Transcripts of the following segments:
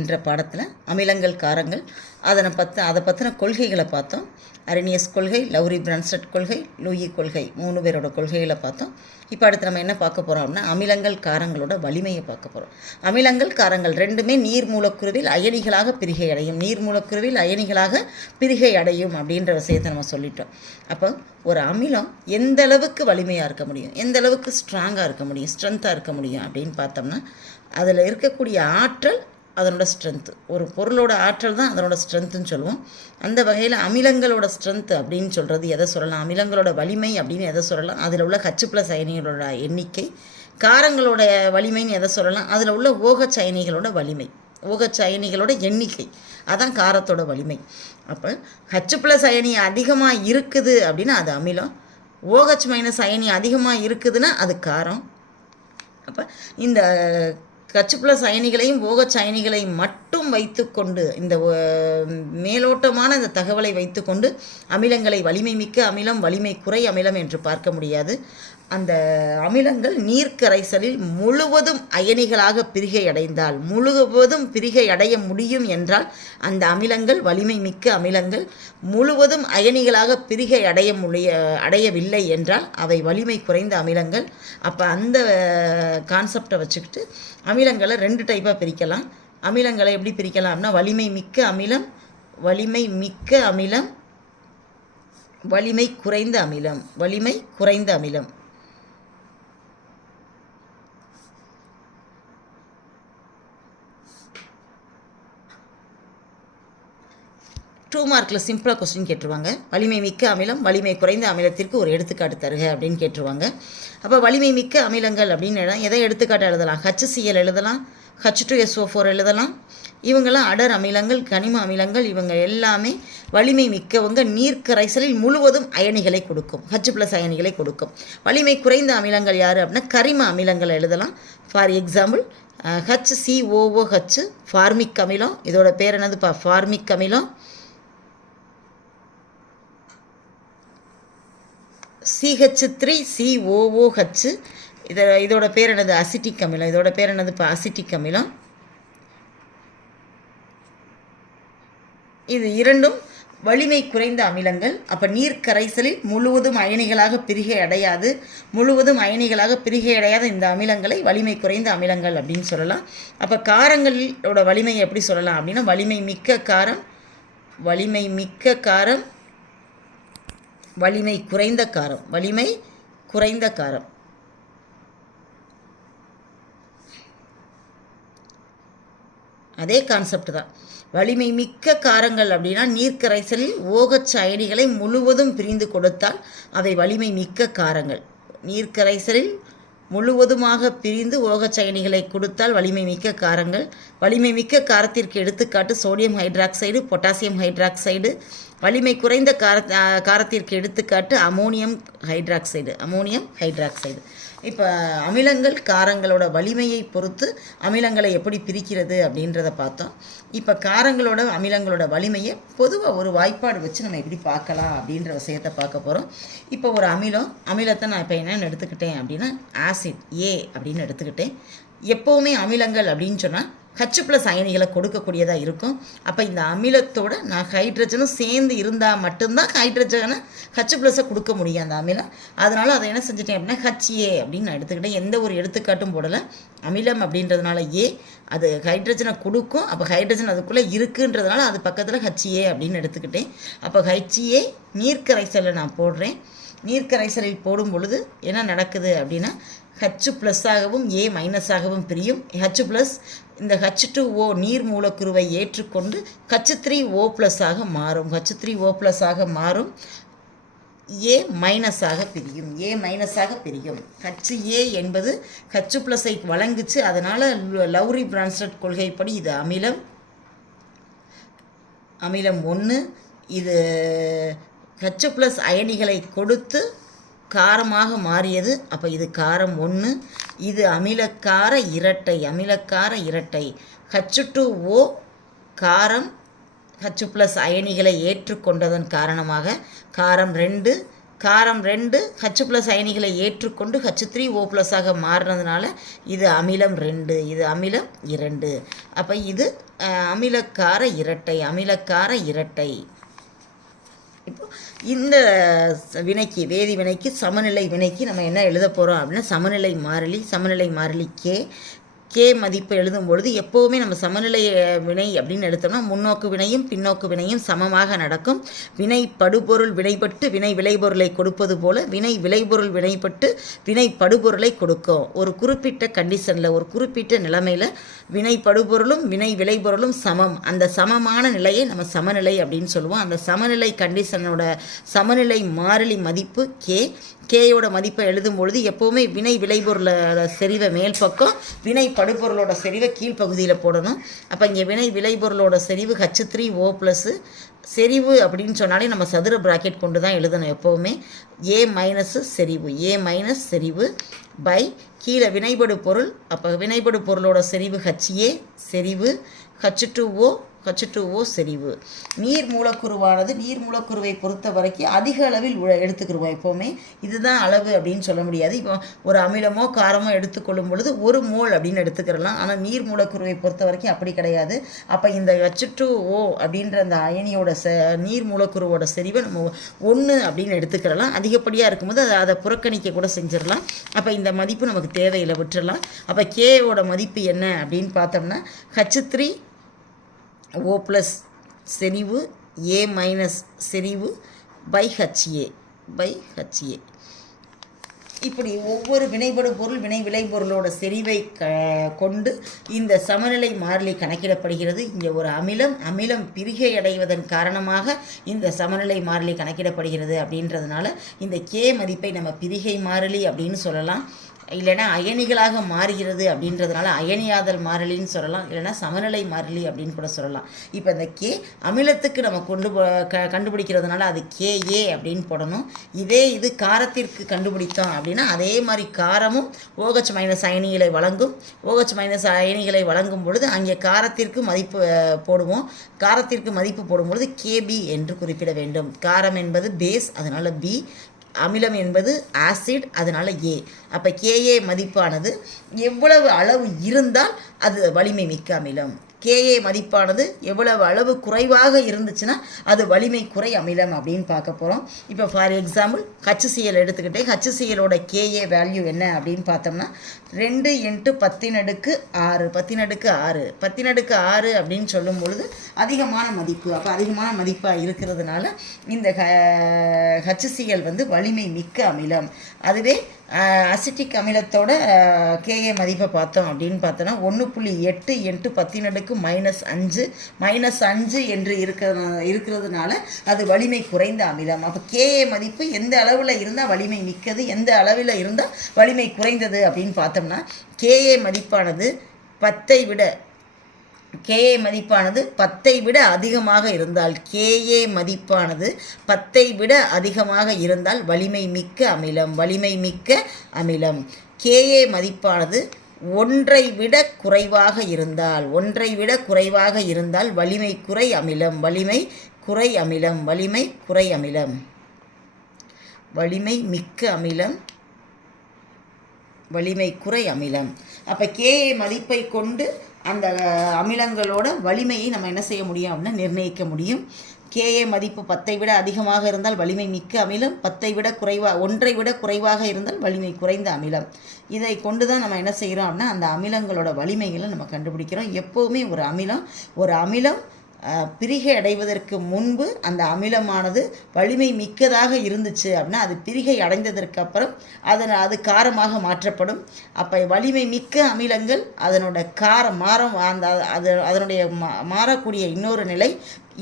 என்ற பாடத்தில் அமிலங்கள் காரங்கள் அதை பற்றின கொள்கைகளை பார்த்தோம். அரினியஸ் கொள்கை, லவ்ரி பிரான்ஸ்டட் கொள்கை, லூயி கொள்கை 3 பேரோட கொள்கைகளை பார்த்தோம். இப்போ அடுத்து நம்ம என்ன பார்க்க போகிறோம் அப்படின்னா அமிலங்கள் காரங்களோட வலிமையை பார்க்க போகிறோம். அமிலங்கள் காரங்கள் ரெண்டுமே நீர் மூலக்குருவில் அயனிகளாக பிரிகை அடையும். நீர் மூலக்குருவில் அயனிகளாக பிரிகை அடையும் அப்படின்ற விஷயத்தை நம்ம சொல்லிட்டோம். அப்போ ஒரு அமிலம் எந்த அளவுக்கு வலிமையாக இருக்க முடியும், எந்த அளவுக்கு ஸ்ட்ராங்காக இருக்க முடியும், ஸ்ட்ரென்த்தாக இருக்க முடியும் அப்படின்னு பார்த்தோம்னா அதில் இருக்கக்கூடிய ஆற்றல் அதனோட ஸ்ட்ரென்த்து. ஒரு பொருளோட ஆற்றல் தான் அதனோட ஸ்ட்ரென்த்துன்னு சொல்லுவோம். அந்த வகையில் அமிலங்களோட ஸ்ட்ரென்த்து அப்படின்னு சொல்கிறது எதை சொல்லலாம், அமிலங்களோட வலிமை அப்படின்னு எதை சொல்லலாம், அதில் உள்ள H+ அயனிகளோட எண்ணிக்கை. காரங்களோட வலிமைன்னு எதை சொல்லலாம், அதில் உள்ள OH அயனிகளோட வலிமை, OH அயனிகளோட எண்ணிக்கை. அதான் காரத்தோட வலிமை. அப்போ H+ அயனி அதிகமாக இருக்குது அப்படின்னா அது அமிலம், OH- அயனி அதிகமாக இருக்குதுன்னா அது காரம். அப்போ இந்த H+ அயனிகளையும் OH அயனிகளையும் மட்டும் வைத்துக்கொண்டு இந்த மேலோட்டமான இந்த தகவலை வைத்துக்கொண்டு அமிலங்களை வலிமை மிக்க அமிலம், வலிமை குறை அமிலம் என்று பார்க்க முடியாது. அந்த அமிலங்கள் நீர்க்கரைசலில் முழுவதும் அயனிகளாக பிரிகை அடைந்தால், முழுவதும் பிரிகை அடைய முடியும் என்றால் அந்த அமிலங்கள் வலிமை மிக்க அமிலங்கள். முழுவதும் அயனிகளாக பிரிகை அடையவில்லை என்றால் அவை வலிமை குறைந்த அமிலங்கள். அப்போ அந்த கான்செப்டை வச்சுக்கிட்டு அமிலங்களை 2 டைப்பாக பிரிக்கலாம். அமிலங்களை எப்படி பிரிக்கலாம்னா வலிமை மிக்க அமிலம், வலிமை மிக்க அமிலம், வலிமை குறைந்த அமிலம், வலிமை குறைந்த அமிலம். டூ மார்க்கில் சிம்பிளாக கொஸ்டின் கேட்டுருவாங்க. வலிமை மிக்க அமிலம், வலிமை குறைந்த அமிலத்திற்கு ஒரு எடுத்துக்காட்டு தருக அப்படின்னு கேட்டுருவாங்க. அப்போ வலிமை மிக்க அமிலங்கள் அப்படின்னு எதை எடுத்துக்காட்டு எழுதலாம், HCl எழுதலாம், H2SO4 எழுதலாம். இவங்கெல்லாம் அடர் அமிலங்கள், கனிம அமிலங்கள். இவங்க எல்லாமே வலிமை மிக்கவங்க, நீர்க்கரைசலில் முழுவதும் அயனிகளை கொடுக்கும், H+ அயனிகளை கொடுக்கும். வலிமை குறைந்த அமிலங்கள் யார் அப்படின்னா கரிம அமிலங்கள் எழுதலாம். ஃபார் எக்ஸாம்பிள் HCOOH ஃபார்மிக் அமிலம். இதோட பேர் என்னதுப்பா, ஃபார்மிக் அமிலம். CH3COOH இதோட பேர் என்னது, அசிட்டிக் அமிலம். இதோட பேர் என்னது இப்போ அசிட்டிக் அமிலம். இது இரண்டும் வலிமை குறைந்த அமிலங்கள். அப்போ நீர்க்கரைசலில் முழுவதும் அயனிகளாக பிரிகை அடையாது. முழுவதும் அயனிகளாக பிரிகை அடையாத இந்த அமிலங்களை வலிமை குறைந்த அமிலங்கள் அப்படின்னு சொல்லலாம். அப்போ காரங்களோட வலிமையை எப்படி சொல்லலாம் அப்படின்னா வலிமை மிக்க காரம், வலிமை மிக்க காரம், வலிமை குறைந்த காரம், வலிமை குறைந்த காரம். அதே கான்செப்ட் தான். வலிமை மிக்க காரங்கள் அப்படின்னா நீர்க்கரைசலில் OH அயனிகளை முழுவதும் பிரிந்து கொடுத்தால் அவை வலிமை மிக்க காரங்கள். நீர்க்கரைசலில் முழுவதுமாக பிரிந்து OH அயனிகளை கொடுத்தால் வலிமை மிக்க காரங்கள். வலிமை மிக்க காரத்திற்கு எடுத்துக்காட்டு சோடியம் ஹைட்ராக்சைடு, பொட்டாசியம் ஹைட்ராக்சைடு. வலிமை குறைந்த காரத்திற்கு எடுத்துக்காட்டு அமோனியம் ஹைட்ராக்சைடு. இப்போ அமிலங்கள் காரங்களோட வலிமையை பொறுத்து அமிலங்களை எப்படி பிரிக்கிறது அப்படின்றத பார்த்தோம். இப்போ காரங்களோட அமிலங்களோட வலிமையை பொதுவாக ஒரு வாய்ப்பாடு வச்சு நம்ம எப்படி பார்க்கலாம் அப்படின்ற விஷயத்தை பார்க்க போகிறோம். இப்போ ஒரு அமிலத்தை நான் இப்போ என்னென்னு எடுத்துக்கிட்டேன் அப்படின்னா ஆசிட் A அப்படின்னு எடுத்துக்கிட்டேன். எப்போவுமே அமிலங்கள் அப்படின்னு சொன்னால் H+ அயனிகளை கொடுக்கக்கூடியதாக இருக்கும். அப்போ இந்த அமிலத்தோட நான் ஹைட்ரஜனும் சேர்ந்து இருந்தால் மட்டும்தான் ஹைட்ரஜனை H+ கொடுக்க முடியும் அந்த அமிலம். அதனால் அதை என்ன செஞ்சிட்டேன் அப்படின்னா HA அப்படின்னு நான் எடுத்துக்கிட்டேன். எந்த ஒரு எடுத்துக்காட்டும் போடலை. அமிலம் அப்படின்றதுனால அது ஹைட்ரஜனை கொடுக்கும். அப்போ ஹைட்ரஜன் அதுக்குள்ளே இருக்குன்றதுனால அது பக்கத்தில் HA அப்படின்னு எடுத்துக்கிட்டேன். அப்போ HA நீர்க்கரைசலில் நான் போடுறேன். நீர்க்கரைசலில் போடும் பொழுது என்ன நடக்குது அப்படின்னா H+ ஆகவும் A- பிரியும். H+ இந்த H2O நீர் மூலக்குருவை ஏற்றுக்கொண்டு H3O+ ஆக மாறும். H3O+ ஆக மாறும். A- பிரியும். A- பிரியும். HA என்பது H+ஐ வழங்குச்சு. அதனால் லவ்ரி பிரான்ஸ்டட் கொள்கைப்படி இது அமிலம் 1. இது H+ அயனிகளை கொடுத்து காரமாக மாறியது. அப்போ இது காரம் 1. இது அமிலக்கார இரட்டை. H2O காரம் H+ அயனிகளை ஏற்றுக்கொண்டதன் காரணமாக காரம் 2. காரம் 2 H+ அயனிகளை ஏற்றுக்கொண்டு H3O+ ஆக மாறுறதுனால இது அமிலம் 2, இது அமிலம் 2. அப்போ இது அமிலக்கார இரட்டை. இப்போ இந்த வினைக்கு வேதி வினைக்கு சமநிலை வினைக்கு நம்ம என்ன எழுத போகிறோம் அப்படின்னா சமநிலை மாறிலி கே மதிப்பு எழுதும் பொழுது எப்போவுமே நம்ம சமநிலை வினை அப்படின்னு எடுத்தோம்னா முன்னோக்கு வினையும் பின்னோக்கு வினையும் சமமாக நடக்கும். வினை படுபொருள் வினைப்பட்டு வினை விளைபொருளை கொடுப்பது போல வினை விளைபொருள் வினைப்பட்டு வினை படுபொருளை கொடுக்கும். ஒரு குறிப்பிட்ட கண்டிஷனில் ஒரு குறிப்பிட்ட நிலைமையில் வினை படுபொருளும் வினை விளைபொருளும் சமம். அந்த சமமான நிலையை நம்ம சமநிலை அப்படின்னு சொல்லுவோம். அந்த சமநிலை கண்டிஷனோட சமநிலை மாறிலி மதிப்பு கேயோட மதிப்பை எழுதும் பொழுது எப்போவுமே வினை விளைபொருளோட செறிவை மேல் பக்கம், வினை படுபொருளோட செறிவை கீழ்ப்பகுதியில் போடணும். அப்போ இங்கே வினை விளைபொருளோட செறிவு H3O+, செறிவு அப்படின்னு சொன்னாலே நம்ம சதுர பிராக்கெட் கொண்டு தான் எழுதணும் எப்போவுமே. A- செறிவு பை கீழே வினைபடு பொருள். அப்போ வினைபடு பொருளோட செறிவு HA செறிவு H2O செறிவு. நீர் மூலக்கூறுவை பொறுத்த வரைக்கும் அதிக அளவில் எடுத்துக்கிடுவோம் எப்போவுமே. இதுதான் அளவு அப்படின்னு சொல்ல முடியாது. இப்போ ஒரு அமிலமோ காரமோ எடுத்துக்கொள்ளும் பொழுது 1 மோல் அப்படின்னு எடுத்துக்கிறலாம். ஆனால் நீர் மூலக்கூறுவை பொறுத்த வரைக்கும் அப்படி கிடையாது. அப்போ இந்த H2O அப்படின்ற அந்த அயனியோட நீர் மூலக்கூறுவோட செறிவை நம்ம 1 அப்படின்னு எடுத்துக்கிறலாம். அதிகப்படியாக இருக்கும்போது அதை புறக்கணிக்க கூட செஞ்சிடலாம். அப்போ இந்த மதிப்பு நமக்கு தேவையில்லை, விட்டுடலாம். அப்போ கேவோட மதிப்பு என்ன அப்படின்னு பார்த்தோம்னா H3O+ செறிவு A- செறிவு பை HA. இப்படி ஒவ்வொரு வினைபடு பொருள் வினை விளைபொருளோட செறிவை கொண்டு இந்த சமநிலை மாறிலி கணக்கிடப்படுகிறது. இங்கே ஒரு அமிலம் பிரிகை அடைவதன் காரணமாக இந்த சமநிலை மாறிலி கணக்கிடப்படுகிறது. அப்படின்றதுனால இந்த கே மதிப்பை நம்ம பிரிகை மாறிலி அப்படின்னு சொல்லலாம். இல்லைனா அயனிகளாக மாறுகிறது அப்படின்றதுனால அயனியாதல் மாறிலின்னு சொல்லலாம். இல்லைனா சமநிலை மாறிலி அப்படின்னு கூட சொல்லலாம். இப்போ இந்த கே அமிலத்துக்கு நம்ம கண்டுபிடிக்கிறதுனால அது KA அப்படின்னு போடணும். இது காரத்திற்கு கண்டுபிடித்தோம் அப்படின்னா அதே மாதிரி காரமும் OH- அயனிகளை வழங்கும். OH- அயனிகளை வழங்கும் பொழுது அங்கே காரத்திற்கு மதிப்பு போடுவோம். காரத்திற்கு மதிப்பு போடும்பொழுது KB என்று குறிப்பிட வேண்டும். காரம் என்பது பேஸ், அதனால் B. அமிலம் என்பது ஆசிட், அதனால் A. அப்போ KA மதிப்பானது எவ்வளவு அளவு இருந்தால் அது வலிமை மிக்க அமிலம். KA மதிப்பானது எவ்வளவு அளவு குறைவாக இருந்துச்சுன்னா அது வலிமை குறை அமிலம் அப்படின்னு பார்க்க போகிறோம். இப்போ ஃபார் எக்ஸாம்பிள் HCl எடுத்துக்கிட்டே HClோட KA வேல்யூ என்ன அப்படின்னு பார்த்தோம்னா 2 × 10⁶ அப்படின்னு சொல்லும் பொழுது அதிகமான மதிப்பு. அப்போ அதிகமான மதிப்பாக இருக்கிறதுனால இந்த HCl வந்து வலிமை மிக்க அமிலம். அதுவே அசிட்டிக் அமிலத்தோட KA மதிப்பை பார்த்தோம் அப்படின்னு பார்த்தோன்னா 1.8 × 10⁻5 என்று இருக்கிறதுனால அது வலிமை குறைந்த அமிலம். அப்போ KA மதிப்பு எந்த அளவில் இருந்தால் வலிமை மிக்கது, எந்த அளவில் இருந்தால் வலிமை குறைந்தது அப்படின்னு பார்த்தோம்னா KA மதிப்பானது 10 விட அதிகமாக இருந்தால் வலிமை மிக்க அமிலம். KA மதிப்பானது 1 விட குறைவாக இருந்தால் வலிமை குறை அமிலம். வலிமை மிக்க அமிலம், வலிமை குறை அமிலம். அப்போ KA மதிப்பை கொண்டு அந்த அமிலங்களோட வலிமையை நம்ம என்ன செய்ய முடியும் அப்படின்னா நிர்ணயிக்க முடியும். KA மதிப்பு 10 விட அதிகமாக இருந்தால் வலிமை மிக்க அமிலம், 1 விட குறைவாக இருந்தால் வலிமை குறைந்த அமிலம். இதை கொண்டு தான் நம்ம என்ன செய்கிறோம் அப்படின்னா அந்த அமிலங்களோட வலிமைகளை நம்ம கண்டுபிடிக்கிறோம். எப்போவுமே ஒரு அமிலம் பிரிகை அடைவதற்கு முன்பு அந்த அமிலமானது வலிமை மிக்கதாக இருந்துச்சு அப்படின்னா அது பிரிகை அடைந்ததற்கு அப்புறம் அது காரமாக மாற்றப்படும். அப்போ வலிமை மிக்க அமிலங்கள் அதனோட காரம் அதனுடைய மாறக்கூடிய இன்னொரு நிலை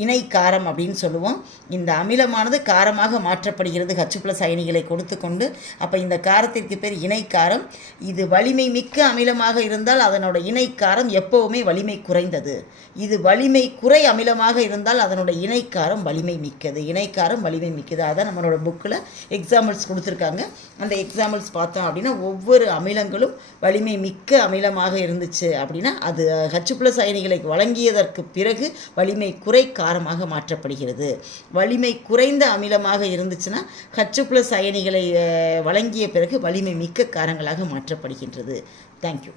இணை காரம் அப்படின்னு சொல்லுவோம். இந்த அமிலமானது காரமாக மாற்றப்படுகிறது H+ அயனிகளை கொடுத்துக்கொண்டு. அப்போ இந்த காரத்திற்கு பேர் இணை காரம். இது வலிமை மிக்க அமிலமாக இருந்தால் அதனோட இணை காரம் எப்போவுமே வலிமை குறைந்தது. இது வலிமை குறை அமிலமாக இருந்தால் அதனோட இணை காரம் வலிமை மிக்கது. அதான் நம்மளோட புக்கில் எக்ஸாம்பிள்ஸ் கொடுத்துருக்காங்க. அந்த எக்ஸாம்பிள்ஸ் பார்த்தோம் அப்படின்னா ஒவ்வொரு அமிலங்களும் வலிமை மிக்க அமிலமாக இருந்துச்சு அப்படின்னா அது H+ அயனிகளை வழங்கியதற்கு பிறகு வலிமை குறை காரமாக மாற்றப்படுகிறது. வலிமை குறைந்த அமிலமாக இருந்துச்சுன்னா H+ அயனிகளை வழங்கிய பிறகு வலிமை மிக்க காரங்களாக மாற்றப்படுகின்றது. தேங்க்யூ.